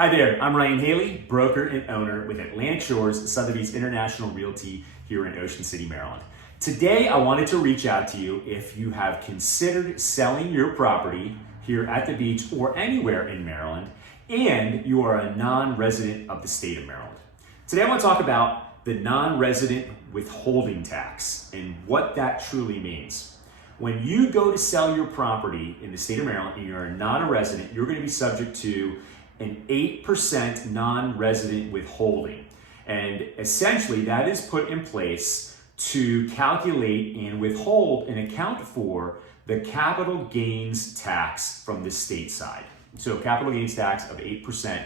Hi there, I'm Ryan Haley, broker and owner with Atlantic Shores Sotheby's International Realty here in Ocean City, Maryland. Today, I wanted to reach out to you if you have considered selling your property here at the beach or anywhere in Maryland, and you are a non-resident of the state of Maryland. Today, I want to talk about the non-resident withholding tax and what that truly means. When you go to sell your property in the state of Maryland and you're not a resident, you're going to be subject to an 8% non-resident withholding. And essentially that is put in place to calculate and withhold and account for the capital gains tax from the state side. So capital gains tax of 8%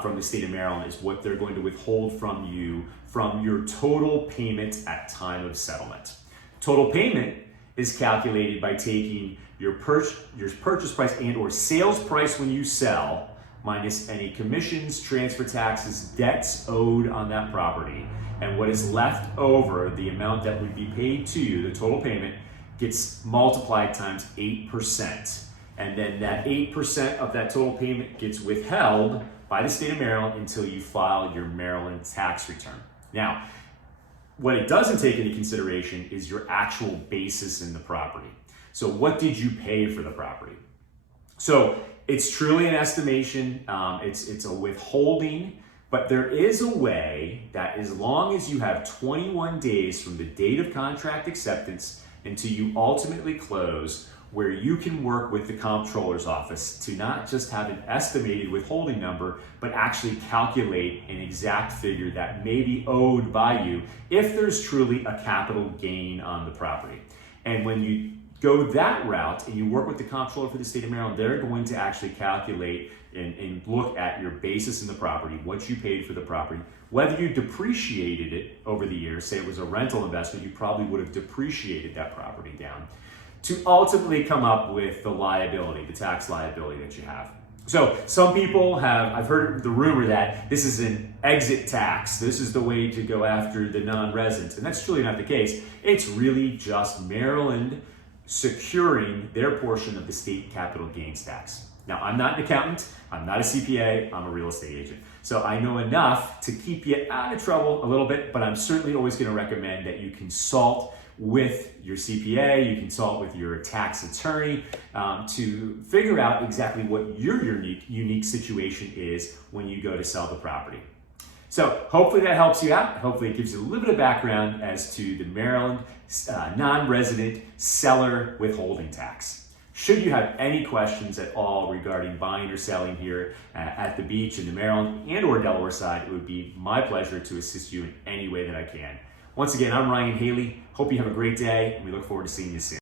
from the state of Maryland is what they're going to withhold from you from your total payment at time of settlement. Total payment is calculated by taking your purchase price and or sales price when you sell, minus any commissions, transfer taxes, debts owed on that property. And what is left over, the amount that would be paid to you, the total payment, gets multiplied times 8%. And then that 8% of that total payment gets withheld by the state of Maryland until you file your Maryland tax return. Now, what it doesn't take into consideration is your actual basis in the property. So what did you pay for the property? So it's truly an estimation, it's a withholding, but there is a way that as long as you have 21 days from the date of contract acceptance until you ultimately close, where you can work with the comptroller's office to not just have an estimated withholding number, but actually calculate an exact figure that may be owed by you if there's truly a capital gain on the property. And when you go that route and you work with the comptroller for the state of Maryland, they're going to actually calculate and look at your basis in the property, what you paid for the property, whether you depreciated it over the years. Say it was a rental investment, you probably would have depreciated that property down to ultimately come up with the liability, the tax liability that you have. So some people I've heard the rumor that this is an exit tax. This is the way to go after the non-residents, and that's truly not the case. It's really just Maryland securing their portion of the state capital gains tax. Now, I'm not an accountant, I'm not a CPA, I'm a real estate agent. So I know enough to keep you out of trouble a little bit, but I'm certainly always going to recommend that you consult with your CPA, you consult with your tax attorney to figure out exactly what your unique situation is when you go to sell the property. So hopefully that helps you out. Hopefully it gives you a little bit of background as to the Maryland non-resident seller withholding tax. Should you have any questions at all regarding buying or selling here at the beach in the Maryland and or Delaware side, it would be my pleasure to assist you in any way that I can. Once again, I'm Ryan Haley. Hope you have a great day, and we look forward to seeing you soon.